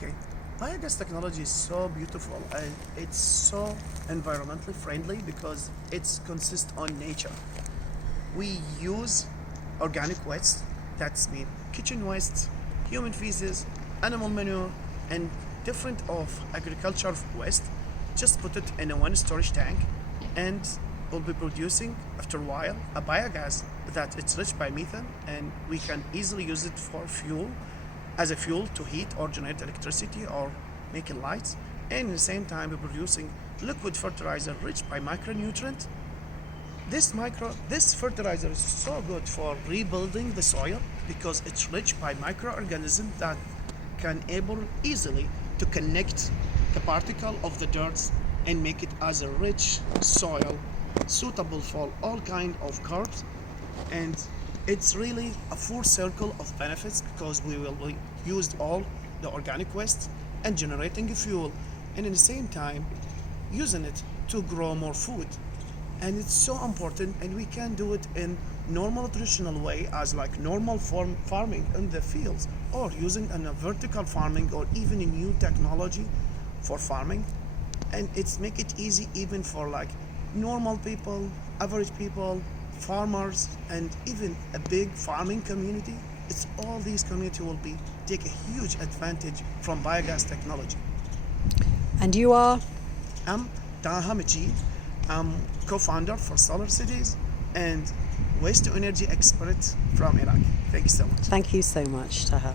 Okay, biogas technology is so beautiful and it's so environmentally friendly because it's consist on nature. We use organic waste, that's mean kitchen waste, human feces, animal manure, and different of agriculture waste. Just put it in a one storage tank, and we'll be producing after a while a biogas that it's rich by methane, and we can easily use it for fuel, as a fuel to heat or generate electricity or making lights. And at the same time, we're producing liquid fertilizer rich by micronutrient. This fertilizer is so good for rebuilding the soil because it's rich by microorganisms that can able easily to connect the particle of the dirt and make it as a rich soil suitable for all kind of crops. And it's really a full circle of benefits because we will use all the organic waste and generating a fuel, and at the same time using it to grow more food. And it's so important, and we can do it in normal traditional way as like normal farming in the fields, or using a vertical farming, or even a new technology for farming. And it's make it easy even for like normal people, average people, farmers, and even a big farming community. It's all these community will be take a huge advantage from biogas technology. And you are? I'm Taha Majid. I'm co-founder for Solar Cities and waste to energy expert from Iraq. Thank you so much. Thank you so much, Taha.